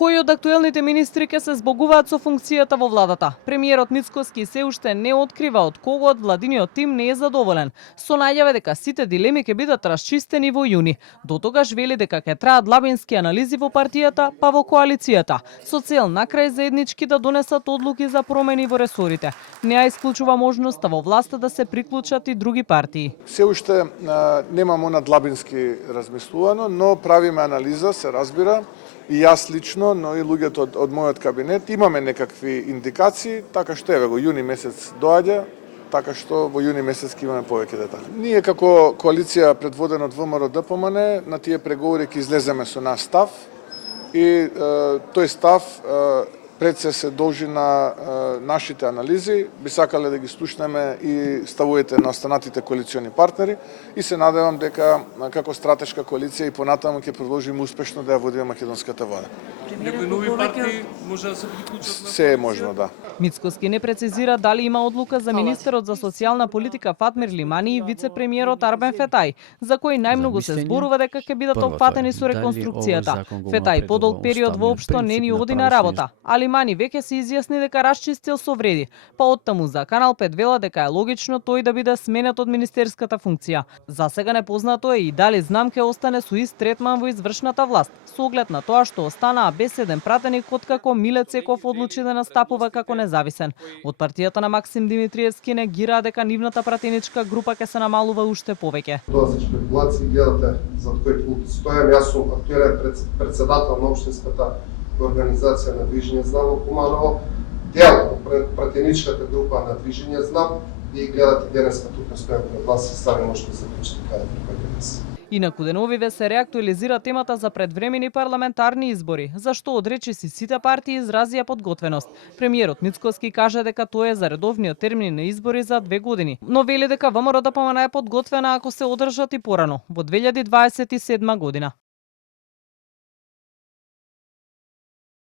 Кои од актуелните министри ќе се збогуваат со функцијата во владата? Премиерот Мицкоски се уште не открива од кого од владиниот тим не е задоволен. Со најава дека сите дилеми ќе бидат расчистени во јуни. Дотогаш вели дека ќе траат длабински анализи во партијата, па во коалицијата, со цел накрај заеднички да донесат одлуки за промени во ресорите. Не ја исклучува можноста во власта да се приклучат и други партии. Се уште немам она длабински размислувано, но правиме анализа, се разбира, и јас лично, но и луѓето од мојот кабинет имаме некакви индикации, така што еве го јуни месец доаѓа, така што во јуни месец ќе имаме повеќе детали. Ние како коалиција предводена од ВМРО ДПМН на тие преговори ќе излеземе со наш став и тој став пред се должи на нашите анализи, би сакале да ги слушнеме и ставовите на останатите коалициони партнери и се надевам дека како стратешка коалиција и понатаму ќе продолжиме успешно да ја водиме македонската влада. Некои нови партии може да се приклучат на се е можно, да. Мицкоски не прецизира дали има одлука за министерот за социјална политика Фатмир Лимани и вице-премиерот Арбен Фетај, за кои најмногу се зборува дека ќе бидат опфатени со реконструкцијата. Фетај подолг период воопшто не ни оди на работа, а Лимани веќе се изјасни дека расчистил со вреди, па оттаму за Канал 5 вела дека е логично тој да биде сменет од министерската функција. За сега непознато е и дали Знам ќе остане со ист третман во извршната власт, со оглед на тоа што останаа без еден пратеник откако Миле Цеков одлучи да настапува како независен. Од партијата на Максим Димитриевски негира дека нивната пратеничка група ќе се намалува уште повеќе. Тоа се спекулации, гледате за кој пулт стојам. Јас сум актуелен председател на општинската организација на Движење Знам во Куманово, дел од пратеничката група на Движење Знам и гледате денеска тука стојам пред вас и сами можете да заклучите каде приходи нас. Инаку деновиве се реактуализира темата за предвремени парламентарни избори, за што од речиси сите партии изразија подготвеност. Премиерот Мицкоски каже дека тоа е за редовниот термин на избори за 2 години, но вели дека ВМРО ДПМН е подготвена ако се одржат и порано, во 2027 година.